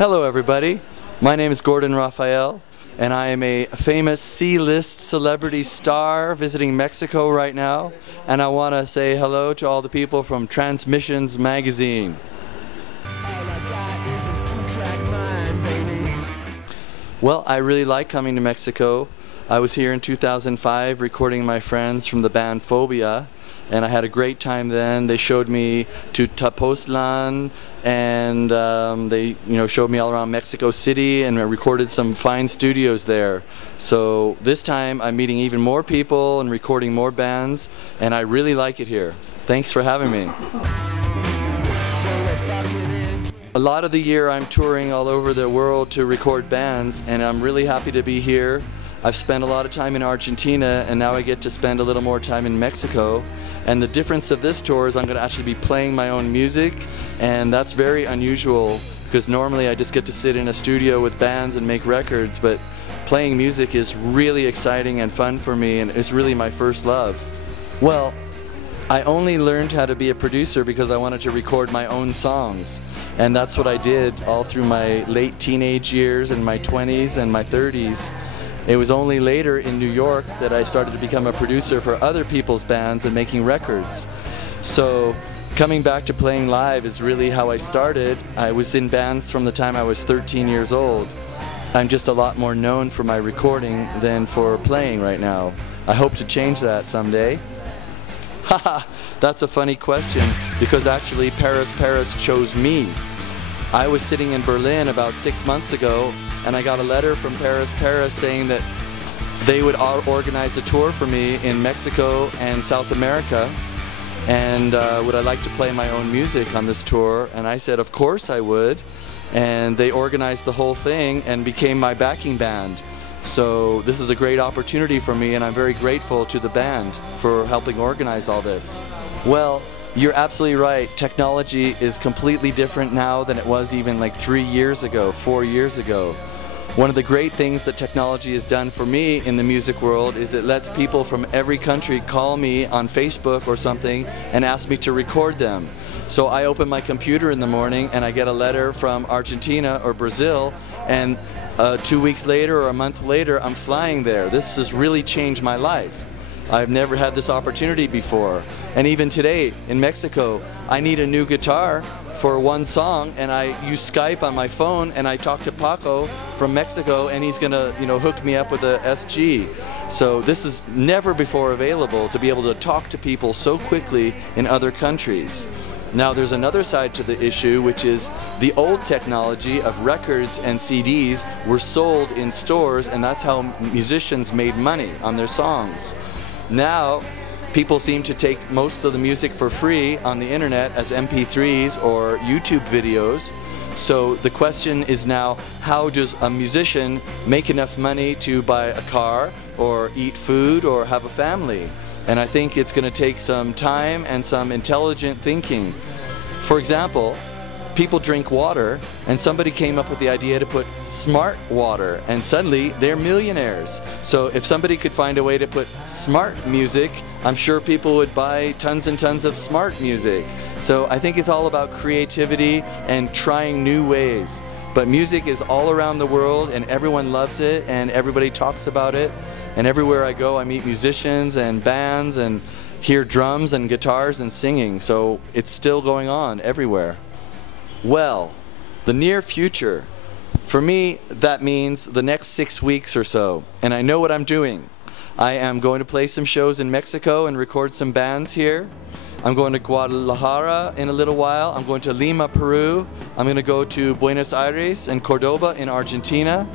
Hello everybody, my name is Gordon Raphael and I am a famous C-list celebrity star visiting Mexico right now, and I want to say hello to all the people from Transmissions magazine. Well, I really like coming to Mexico. I was here in 2005 recording my friends from the band Phobia, and I had a great time then. They showed me to Tepoztlan, and they showed me all around Mexico City, and I recorded some fine studios there. So this time I'm meeting even more people and recording more bands, and I really like it here. Thanks for having me. A lot of the year I'm touring all over the world to record bands, and I'm really happy to be here. I've spent a lot of time in Argentina, and now I get to spend a little more time in Mexico. And the difference of this tour is I'm going to actually be playing my own music, and that's very unusual because normally I just get to sit in a studio with bands and make records, but playing music is really exciting and fun for me, and it's really my first love. Well, I only learned how to be a producer because I wanted to record my own songs. And that's what I did all through my late teenage years and my 20s and my 30s. It was only later in New York that I started to become a producer for other people's bands and making records. So coming back to playing live is really how I started. I was in bands from the time I was 13 years old. I'm just a lot more known for my recording than for playing right now. I hope to change that someday. Haha, that's a funny question because actually Paris chose me. I was sitting in Berlin about 6 months ago, and I got a letter from Paris saying that they would organize a tour for me in Mexico and South America, and would I like to play my own music on this tour? And I said of course I would, and they organized the whole thing and became my backing band. So this is a great opportunity for me, and I'm very grateful to the band for helping organize all this. Well, you're absolutely right. Technology is completely different now than it was even like 3 years ago, 4 years ago. One of the great things that technology has done for me in the music world is it lets people from every country call me on Facebook or something and ask me to record them. So I open my computer in the morning and I get a letter from Argentina or Brazil, and 2 weeks later or a month later I'm flying there. This has really changed my life. I've never had this opportunity before. And even today in Mexico, I need a new guitar for one song, and I use Skype on my phone, and I talk to Paco from Mexico, and he's gonna hook me up with a SG. So this is never before available, to be able to talk to people so quickly in other countries. Now there's another side to the issue, which is the old technology of records and CDs were sold in stores, and that's how musicians made money on their songs. Now people seem to take most of the music for free on the internet as MP3s or YouTube videos. So the question is now, how does a musician make enough money to buy a car or eat food or have a family? And I think it's going to take some time and some intelligent thinking. For example, people drink water, and somebody came up with the idea to put smart water, and suddenly they're millionaires. So if somebody could find a way to put smart music, I'm sure people would buy tons and tons of smart music. So I think it's all about creativity and trying new ways. But music is all around the world, and everyone loves it, and everybody talks about it. And everywhere I go, I meet musicians and bands and hear drums and guitars and singing. So it's still going on everywhere. Well, the near future, for me, that means the next 6 weeks or so, and I know what I'm doing. I am going to play some shows in Mexico and record some bands here. I'm going to Guadalajara in a little while. I'm going to Lima, Peru. I'm going to go to Buenos Aires and Cordoba in Argentina.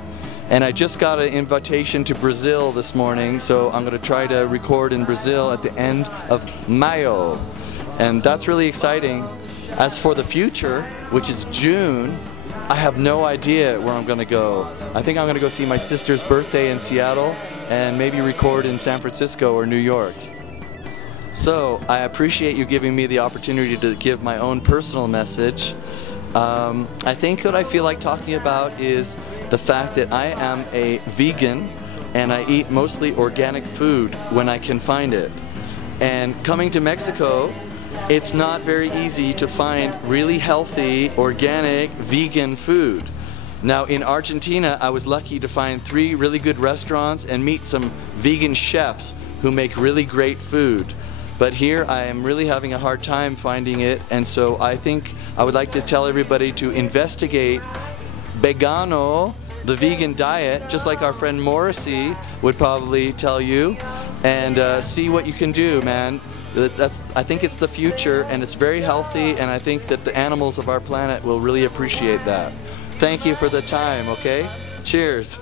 And I just got an invitation to Brazil this morning, so I'm going to try to record in Brazil at the end of Mayo. And that's really exciting. As for the future, which is June, I have no idea where I'm going to go. I think I'm going to go see my sister's birthday in Seattle and maybe record in San Francisco or New York. So I appreciate you giving me the opportunity to give my own personal message. I think what I feel like talking about is the fact that I am a vegan and I eat mostly organic food when I can find it. And coming to Mexico, it's not very easy to find really healthy, organic, vegan food. Now in Argentina, I was lucky to find 3 really good restaurants and meet some vegan chefs who make really great food. But here I am really having a hard time finding it, and so I think I would like to tell everybody to investigate Vegano, the vegan diet, just like our friend Morrissey would probably tell you, and see what you can do, man. I think it's the future, and it's very healthy, and I think that the animals of our planet will really appreciate that. Thank you for the time, okay? Cheers.